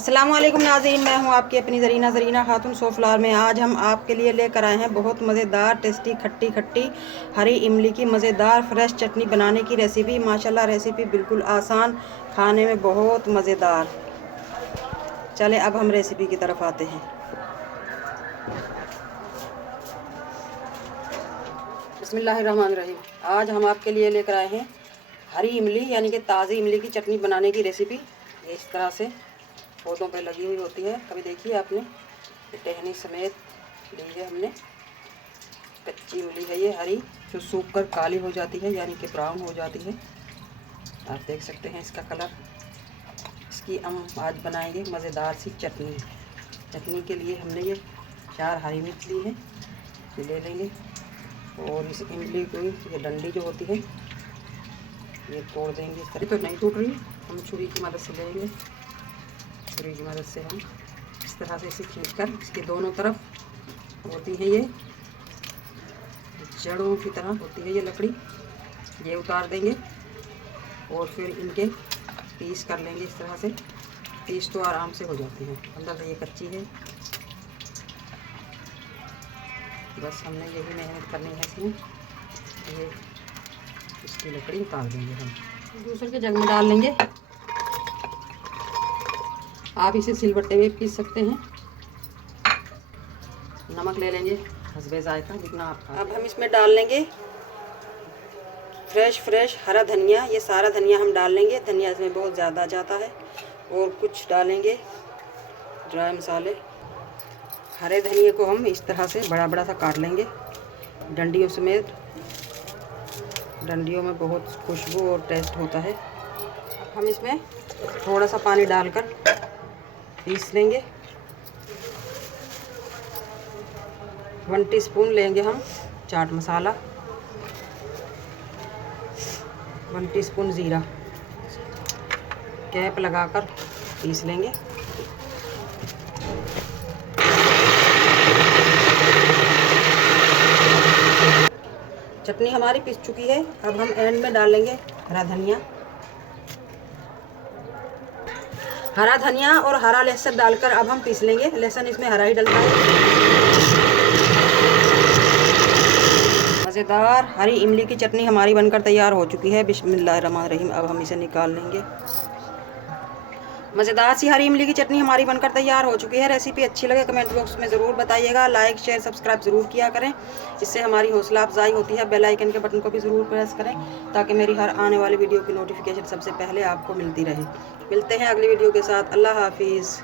अस्सलाम वालेकुम नाज़रीन, मैं हूं आपकी अपनी ज़रीना खातून सोफ्लावर में। आज हम आपके लिए लेकर आए हैं बहुत मज़ेदार टेस्टी खट्टी खट्टी हरी इमली की मज़ेदार फ्रेश चटनी बनाने की रेसिपी। माशाल्लाह रेसिपी बिल्कुल आसान, खाने में बहुत मज़ेदार। चले अब हम रेसिपी की तरफ आते हैं। बिस्मिल्लाहिर्रहमानिर्रहीम। आज हम आपके लिए लेकर आए हैं हरी इमली यानी कि ताज़ी इमली की चटनी बनाने की रेसिपी। ये इस तरह से पौधों पे लगी हुई होती है। कभी देखिए आपने, टहनी समेत ली है हमने। कच्ची इमली है ये, हरी, जो सूख कर काली हो जाती है यानी कि ब्राउन हो जाती है। आप देख सकते हैं इसका कलर। इसकी हम आज बनाएंगे मज़ेदार सी चटनी। चटनी के लिए हमने ये 4 हरी मिर्च ली है, ये ले लेंगे। और इस इमली को, ये डंडी जो होती है, ये तोड़ देंगे। इस तरह तो नहीं टूट रही, हम छुरी की मदद से लेंगे। छुरी की मदद से हम इस तरह से इसे खींचकर इसके दोनों तरफ होती है, ये जड़ों की तरह होती है ये लकड़ी, ये उतार देंगे। और फिर इनके पीस कर लेंगे इस तरह से। पीस तो आराम से हो जाती है, अंदर से ये कच्ची है। बस हमने यही मेहनत करनी है इसमें। ये इसकी लकड़ी उतार देंगे हम। दूसरे के जग में डाल लेंगे। आप इसे सिलबट्टे में पीस सकते हैं। नमक ले लेंगे हस्बे जायका जितना आप खाएं। अब हम इसमें डाल लेंगे फ्रेश हरा धनिया। ये सारा धनिया हम डाल लेंगे, धनिया इसमें बहुत ज़्यादा जाता है। और कुछ डालेंगे ड्राई मसाले। हरे धनिए को हम इस तरह से बड़ा बड़ा सा काट लेंगे, डंडियों समेत। डंडियों में बहुत खुशबू और टेस्ट होता है। अब हम इसमें थोड़ा सा पानी डालकर पीस लेंगे। 1 टीस्पून लेंगे हम चाट मसाला, 1 टीस्पून ज़ीरा। कैप लगाकर पीस लेंगे। चटनी हमारी पिस चुकी है। अब हम एंड में डाल लेंगे हरा धनिया। हरा धनिया और हरा लहसुन डालकर अब हम पीस लेंगे। लहसुन इसमें हरा ही डलता है। मज़ेदार हरी इमली की चटनी हमारी बनकर तैयार हो चुकी है। बिस्मिल्लाहिर्रहमानिर्रहीम। अब हम इसे निकाल लेंगे। मज़ेदार सी हरी इमली की चटनी हमारी बनकर तैयार हो चुकी है। रेसिपी अच्छी लगे कमेंट बॉक्स में ज़रूर बताइएगा। लाइक शेयर सब्सक्राइब ज़रूर किया करें, इससे हमारी हौसला अफजाई होती है। बेल आइकन के बटन को भी ज़रूर प्रेस करें ताकि मेरी हर आने वाली वीडियो की नोटिफिकेशन सबसे पहले आपको मिलती रहे। मिलते हैं अगली वीडियो के साथ। अल्लाह हाफिज़।